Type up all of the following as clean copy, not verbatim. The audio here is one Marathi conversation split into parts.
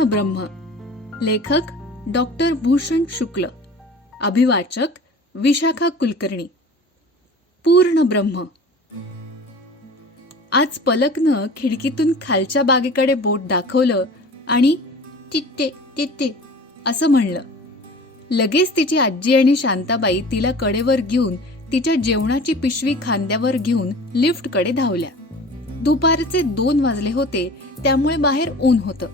पूर्ण ब्रह्म. लेखक डॉक्टर भूषण शुक्ल. अभिवाचक विशाखा कुलकर्णी. पूर्ण ब्रह्म. आज पलकनं खिडकीतून खालच्या बागेकडे बोट दाखवलं आणि तिथे तिथे असं म्हणलं. लगेच तिची आजी आणि शांताबाई तिला कडेवर घेऊन तिच्या जेवणाची पिशवी खांद्यावर घेऊन लिफ्टकडे धावल्या. दुपारचे 2 वाजले होते, त्यामुळे बाहेर ऊन होतं.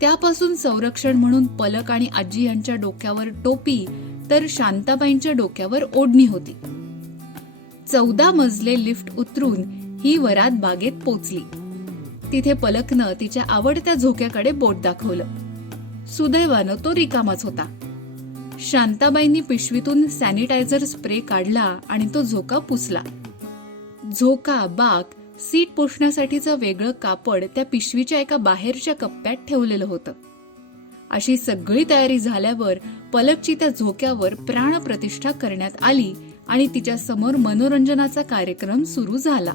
त्यापासून संरक्षण म्हणून पलक आणि आजी यांच्या डोक्यावर टोपी तर शांताबाईंच्या डोक्यावर ओढणी होती. 14 मजले लिफ्ट उतरून ही वरात बागेत पोचली. तिथे पलकनं तिच्या आवडत्या झोक्याकडे बोट दाखवलं. सुदैवानं तो रिकामाच होता. शांताबाईंनी पिशवीतून सॅनिटायझर स्प्रे काढला आणि तो झोका पुसला. झोका, बाक, सीट पुसण्यासाठीचं वेगळं कापड त्या पिशवीच्या एका बाहेरच्या कप्प्यात ठेवलेलं होतं. अशी सगळी तयारी झाल्यावर पलकची त्या झोक्यावर प्राणप्रतिष्ठा करण्यात आली आणि तिच्या समोर मनोरंजनाचा कार्यक्रम सुरू झाला.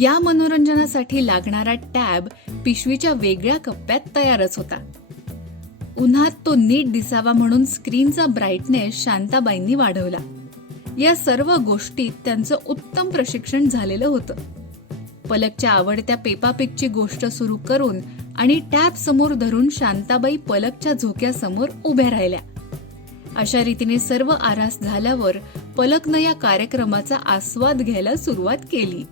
या मनोरंजनासाठी लागणारा टॅब पिशवीच्या वेगळ्या कप्प्यात तयारच होता. उन्हात तो नीट दिसावा म्हणून स्क्रीनचा ब्राईटनेस शांताबाईंनी वाढवला. या सर्व गोष्टीत त्यांचं उत्तम प्रशिक्षण झालेलं होतं. पलकच्या आवडत्या पेपा पिगची गोष्ट सुरू करून आणि टॅब समोर धरून शांताबाई पलकच्या झोक्यासमोर उभ्या राहिल्या. अशा रीतीने सर्व आरास झाल्यावर पलकनं या कार्यक्रमाचा आस्वाद घ्यायला सुरुवात केली.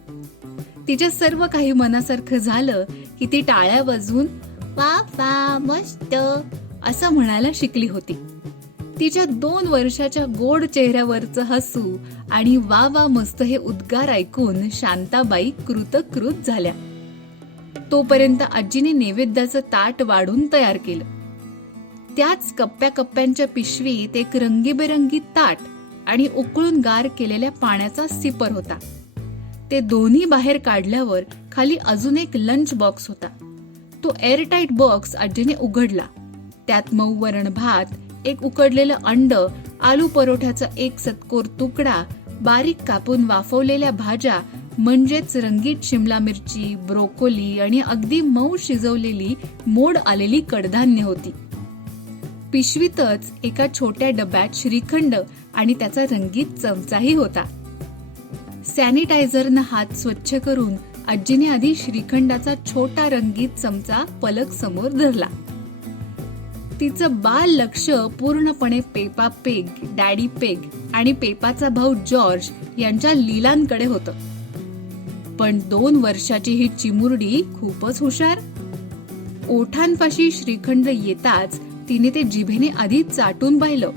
तिच्या सर्व काही मनासारखं झालं की ती टाळ्या वाजवून वा वा मस्त असं म्हणायला शिकली होती. तिच्या 2 वर्षाच्या गोड चेहऱ्यावरचं हसू आणि वा वा मस्त हे उद्गार ऐकून शांताबाई कृतकृत झाल्या. तोपर्यंत आजीने नैवेद्याचं ताट वाढून तयार केलं. त्याच कप्प्या कप्प्यांच्या पिशवीत एक रंगीबेरंगी ताट आणि उकळून गार केलेल्या पाण्याचा सिपर होता. ते दोन्ही बाहेर काढल्यावर खाली अजून एक लंच बॉक्स होता. तो एअरटाईट बॉक्स आजीने उघडला. त्यात मऊ वरण भात, एक उकडलेलं अंड, आलू परोठ्याचा एक सतकोर तुकडा, बारीक कापून वाफवलेल्या भाज्या म्हणजेच रंगीत शिमला मिरची, ब्रोकोली आणि अगदी मऊ शिजवलेली मोड आलेली कडधान्य होती. पिशवीतच एका छोट्या डब्यात श्रीखंड आणि त्याचा रंगीत चमचाही होता. सॅनिटायझरनं हात स्वच्छ करून आजीने आधी श्रीखंडाचा छोटा रंगीत चमचा पलक समोर धरला. तिचं बाल लक्ष पूर्णपणे पेपा पेग, डॅडी पेग आणि पेपाचा भाऊ जॉर्ज यांच्या लीलांकडे होतं. पण 2 वर्षाची ही चिमुरडी खूपच हुशार. ओठांपाशी श्रीखंड येताच तिने ते जिभेने आधी चाटून पाहिलं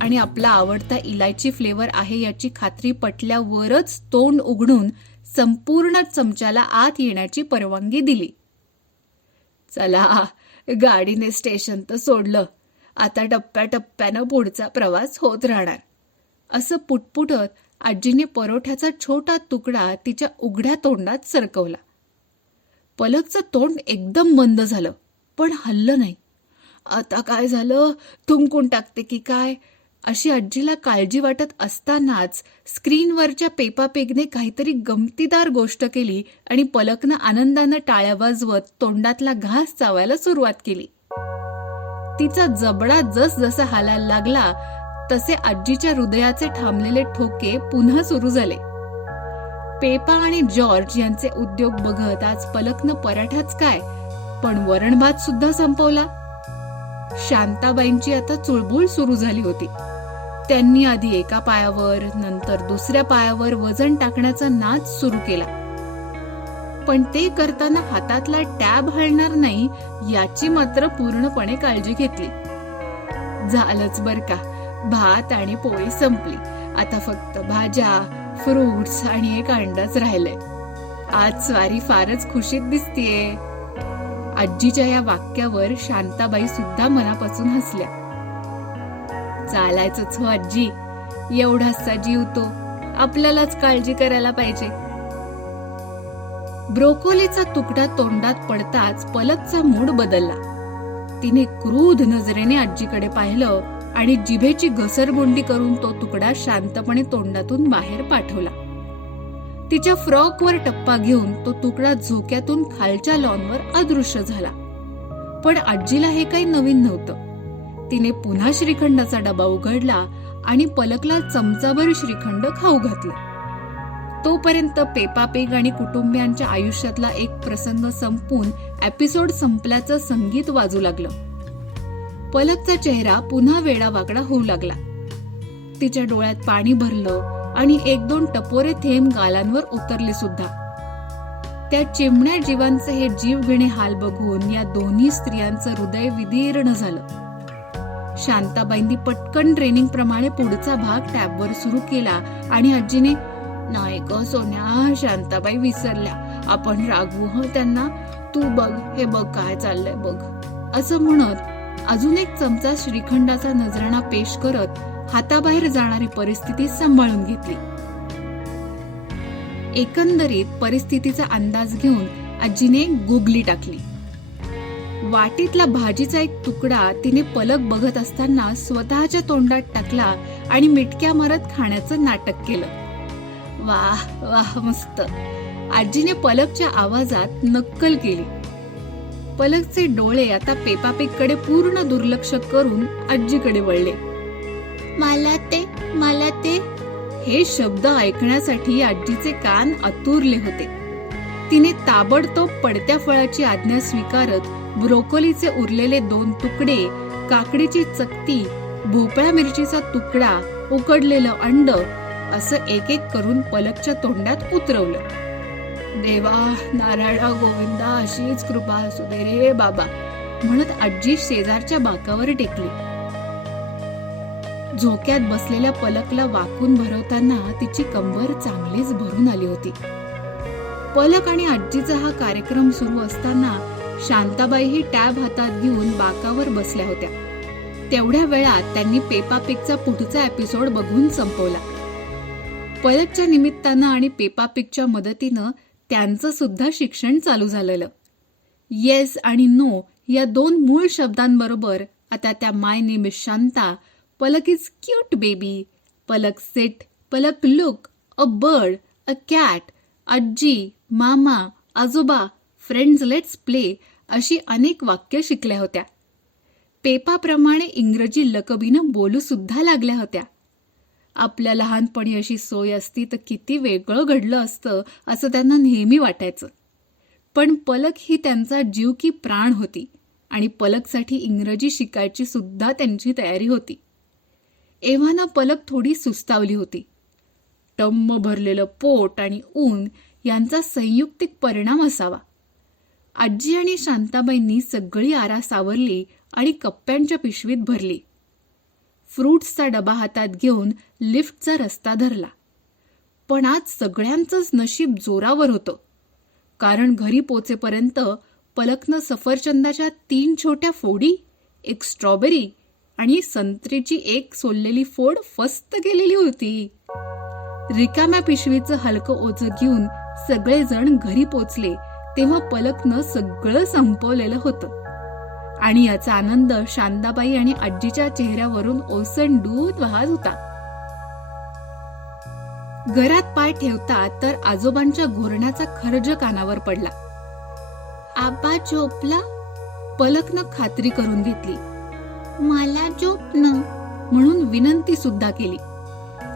आणि आपला आवडता इलायची फ्लेवर आहे याची खात्री पटल्यावरच तोंड उघडून संपूर्ण चमच्याला आत येण्याची परवानगी दिली. चला, गाडीने स्टेशन तर सोडलं, आता टप्प्याटप्प्यानं पुढचा प्रवास होत राहणार असं पुटपुटत आजीने परोठ्याचा छोटा तुकडा तिच्या उघड्या तोंडात सरकवला. पलकचं तोंड एकदम बंद झालं, पण हललं नाही. आता काय झालं, थुंकून टाकते की काय अशी आजीला काळजी वाटत असतानाच स्क्रीनवरच्या पेपा पेगने काहीतरी गमतीदार गोष्ट केली आणि पलकनं आनंदानं टाळ्या वाजवत तोंडातला घास चावायला सुरुवात केली. तिचा जबडा जसजसा हालायला लागला तसे आजीच्या हृदयाचे थांबलेले ठोके पुन्हा सुरू झाले. पेपा आणि जॉर्ज यांचे उद्योग बघत आज पलकनं पराठाच काय पण वरण भात सुद्धा संपवला. शांताबाईंची आता चुळबुळ सुरू झाली होती. त्यांनी आधी एका पायावर नंतर दुसऱ्या पायावर वजन टाकण्याचा नाद सुरू केला. पण ते करताना हातातला टॅब हलणार नाही याची मात्र पूर्णपणे काळजी घेतली. झालंच बर का, भात आणि पोळी संपली. आता फक्त भाज्या, फ्रुट्स आणि एक अंडाच राहिलंय. आज स्वारी फारच खुशीत दिसतीये. आजीच्या या वाक्यावर शांताबाई सुद्धा मनापासून हसल्या. चालायचंच हो आजी, एवढासा जीव तो, आपल्यालाच काळजी करायला पाहिजे. ब्रोकोलीचा तुकडा तोंडात पडताच पलकचा मूड बदलला. तिने क्रोध नजरेने आजीकडे पाहिलं आणि जिभेची घसरगुंडी करून तो तुकडा शांतपणे तोंडातून बाहेर पाठवला. तिच्या फ्रॉकवर टप्पा घेऊन तो तुकडा झोक्यातून खालच्या लॉनवर अदृश्य झाला. पण आजीला हे काही नवीन नव्हतं. तिने पुन्हा श्रीखंडाचा डबा उघडला आणि पलकला चमचाभर श्रीखंड खाऊ घातले. तोपर्यंत पेपा पिग आणि कुटुंबियांच्या आयुष्यातला एक प्रसंग संपून एपिसोड संपल्याचं संगीत वाजू लागलं. पलकचा चेहरा पुन्हा वेडावाकडा होऊ लागला. तिच्या डोळ्यात पाणी भरलं आणि 1-2 टपोरे थेंब गालांवर उतरले सुद्धा. त्या चिमण्या जीवांचे हे जीवघेणे हाल बघून या दोन्ही स्त्रियांचं हृदय विदीर्ण झालं. शांताबाईंनी पटकन ट्रेनिंग प्रमाणे पुढचा भाग टॅबवर सुरू केला आणि आजीने, "नाही ग सोन्या, शांताबाई विसरल्या, आपण रागवू हं त्यांना, तू बघ, हे बघ काय चाललंय बघ," असं म्हणत अजून एक चमचा श्रीखंडाचा नजराणा पेश करत हाताबाहेर जाणारी परिस्थिती सांभाळून घेतली. एकंदरीत परिस्थितीचा अंदाज घेऊन आजीने गुगली टाकली. वाटीतला भाजीचा एक तुकडा तिने पलक बघत असताना स्वतःच्या तोंडात टाकला आणि मिटक्या मारत खाण्याचं नाटक केलं. वाह वाह, मस्त. आजीने पलकच्या आवाजात नक्कल केली. पलकचे डोळे आता पेपा पिग कडे पूर्ण दुर्लक्ष करून आजीकडे वळले. "मला ते हे शब्द ऐकण्यासाठी आजीचे कान आतुरले होते. तिने ताबडतोब पडत्या फळाची आज्ञा स्वीकारत ब्रोकोलीचे उरलेले 2 तुकडे, काकडीची चकती, भोपळा मिरचीचा तुकडा, उकडलेलं अंड असं एक एक करून पलकच्या तोंडात उतरवलं. "देवा, नारायणा गोविंदा, अशीच कृपा असू दे रे बाबा," म्हणत आजी शेजारच्या बाकावर टेकली. झोक्यात बसलेल्या पलकला वाकून भरवताना तिची कंबर चांगलीच भरून आली होती. पलक आणि आजीचा हा कार्यक्रम सुरू असताना शांताबाईही टॅब हातात घेऊन बाकावर बसल्या होत्या. तेवढ्या वेळात त्यांनी पेपा पिगचा पुढचा एपिसोड बघून संपवला. पलकच्या निमित्तानं आणि पेपा पिगच्या मदतीनं त्यांचं सुद्धा शिक्षण चालू झालेलं. येस आणि नो या 2 मूळ शब्दांबरोबर आता त्या my name is Shanta, Palak is cute baby, Palak sit, Palak look, a bird, a cat, आजी, मामा, आजोबा, फ्रेंड्स लेट्स प्ले अशी अनेक वाक्य शिकल्या होत्या. पेपाप्रमाणे इंग्रजी लकबीनं बोलू सुद्धा लागल्या होत्या. आपल्या लहानपणी अशी सोय असती तर किती वेगळं घडलं असतं असं त्यांना नेहमी वाटायचं. पण पलक ही त्यांचा जीव की प्राण होती आणि पलकसाठी इंग्रजी शिकायची सुद्धा त्यांची तयारी होती. एव्हाना पलक थोडी सुस्तावली होती. टम्म भरलेलं पोट आणि ऊन यांचा संयुक्तिक परिणाम असावा. आजी आणि शांताबाईंनी सगळी आरास आवरली आणि कप्प्यांच्या पिशवीत भरली. फ्रूट्सचा डबा हातात घेऊन लिफ्टचा रस्ता धरला. पण आज सगळ्यांचंच नशीब जोरावर होतं, कारण घरी पोचेपर्यंत पलकनं सफरचंदाच्या 3 छोट्या फोडी, 1 स्ट्रॉबेरी आणि संत्रीची 1 सोललेली फोड फस्त केलेली होती. रिकाम्या पिशवीचं हलकं ओझं घेऊन सगळेजण घरी पोचले तेव्हा पलकनं सगळं संपवलेलं होतं आणि याचा आनंद शांताबाई आणि आजीच्या चेहऱ्यावरून ओसंडून वाहत होता. घरात पाय ठेवता तर आजोबांच्या घोरण्याचा खर्ज कानावर पडला. "आबा झोपला?" पलकनं खात्री करून घेतली. "मला झोपणं," म्हणून विनंती सुद्धा केली.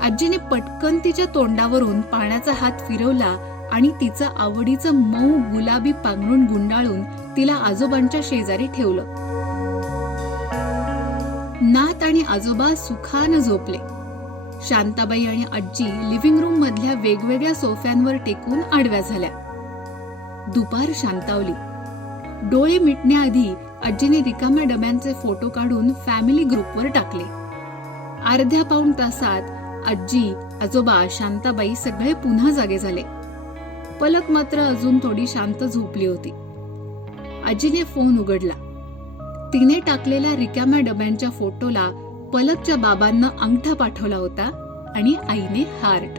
आजीने पटकन तिच्या तोंडावरून पाण्याचा हात फिरवला आणि तिचं आवडीचं मऊ गुलाबी पांघरूण गुंडाळून तिला आजोबांच्या शेजारी ठेवलं. नात आणि आजोबा सुखानं झोपले. शांताबाई आणि आजी लिव्हिंग रूम मधल्या वेगवेगळ्या सोफ्यांवर टेकून आडव्या झाल्या. दुपार शांतावली. डोळे मिटण्याआधी आजीने रिकाम्या डब्यांचे फोटो काढून फॅमिली ग्रुपवर टाकले. अर्ध्या पाऊण तासात आजी, आजोबा, शांताबाई सगळे पुन्हा जागे झाले. पलक मात्र अजून थोडी शांत झोपली होती. आजीने फोन उघडला. तिने टाकलेल्या रिकाम्या डब्यांच्या फोटोला पलकच्या बाबांना अंगठा पाठवला होता आणि आईने हार्ट.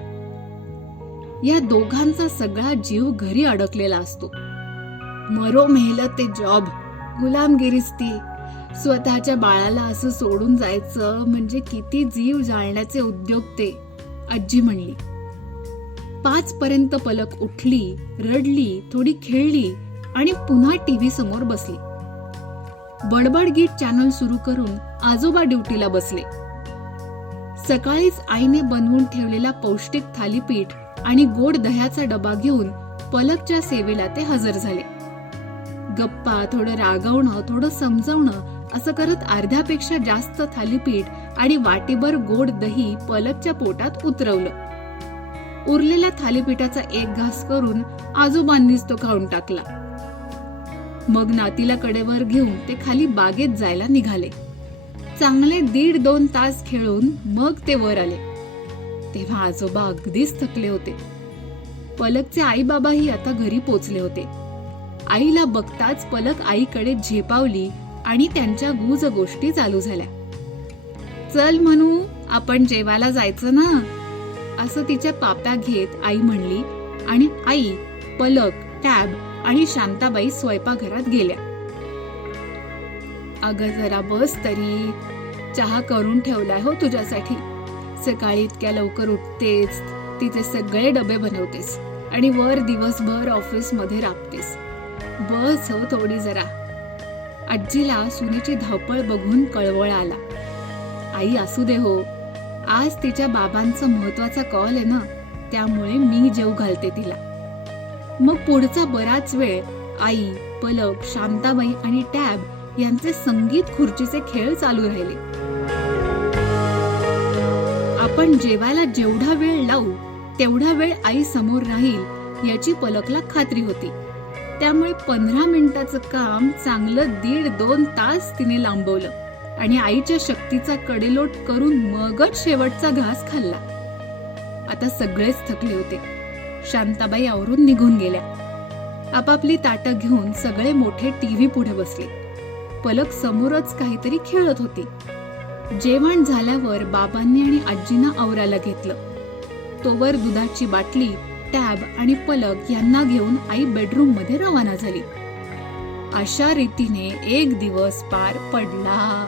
या दोघांचा सगळा जीव घरी अडकलेला असतो. मरो मेहनत ते जॉब, गुलामगिरीच ती. स्वतःच्या बाळाला असं सोडून जायचं म्हणजे किती जीव जाळण्याचे उद्योग ते, आजी म्हणली. 5 पर्यंत पलक उठली, रडली, थोडी खेळली आणि पुन्हा टीव्ही समोर बसली. बडबड गीत चॅनल सुरू करून आजोबा ड्युटीला बसले. सकाळीच आईने बनवून ठेवलेला पौष्टिक थालीपीठ आणि गोड दह्याचा डबा घेऊन पलकच्या सेवेला ते हजर झाले. गप्पा, थोडं रागवणं, थोडं समजावणं असं करत अर्ध्यापेक्षा जास्त थालीपीठ आणि वाटीभर गोड दही पलकच्या पोटात उतरवलं. उरलेल्या थालीपीठाचा एक घास करून आजोबांनीच तो खाऊन टाकला. मग नातीला कडेवर घेऊन ते खाली बागेत जायला निघाले. चांगले 1.5-2 तास खेळून मग ते वर आले. तेव्हा आजोबा अगदीच थकले होते. पलकचे आई बाबाही आता घरी पोचले होते. आईला बघताच पलक आईकडे झेपावली आणि त्यांच्या गुज गोष्टी चालू झाल्या. चल म्हणू, आपण जेवायला जायचं ना, असं तिच्या पाप्या घेत आई म्हणली आणि आई, पलक, टॅब आणि शांताबाई स्वयंपाकघरात गेल्या. अगं जरा बस तरी, चहा करून ठेवलाय हो तुझ्यासाठी. सकाळी इतक्या लवकर उठतेस, तिचे सगळे डबे बनवतेस आणि वर दिवसभर ऑफिस मध्ये राबतेस. बस हो थोडी जरा. आजीला सुनेची धावपळ बघून कळवळ आला. आई असू दे हो, आज तिच्या बाबांचा महत्वाचा कॉल आहे ना, त्यामुळे मी जेव घालते तिला. मग पुढचा बराच वेळ आई, पलक, शांताबाई आणि टॅब यांचे संगीत खुर्चीचे खेळ चालू राहिले. आपण जेवायला जेवढा वेळ लावू तेवढा वेळ आई समोर राहील याची पलकला खात्री होती. त्यामुळे 15 मिनिटाचं काम चांगलं 1.5-2 तास तिने लांबवलं आणि आईच्या शक्तीचा कडेलोट करून मगच शेवटचा घास खाल्ला. आता सगळेच थकले होते. शांताबाई आवरून निघून गेल्या. आपापली ताटं घेऊन सगळे मोठे टीव्ही पुढे बसले. पलक समोरच काहीतरी खेळत होती. जेवण झाल्यावर बाबांनी आणि आजींना आवरायला घेतलं. तोवर दुधाची बाटली, टॅब आणि पलक यांना घेऊन आई बेडरूम मध्ये रवाना झाली. अशा रीतीने एक दिवस पार पडला.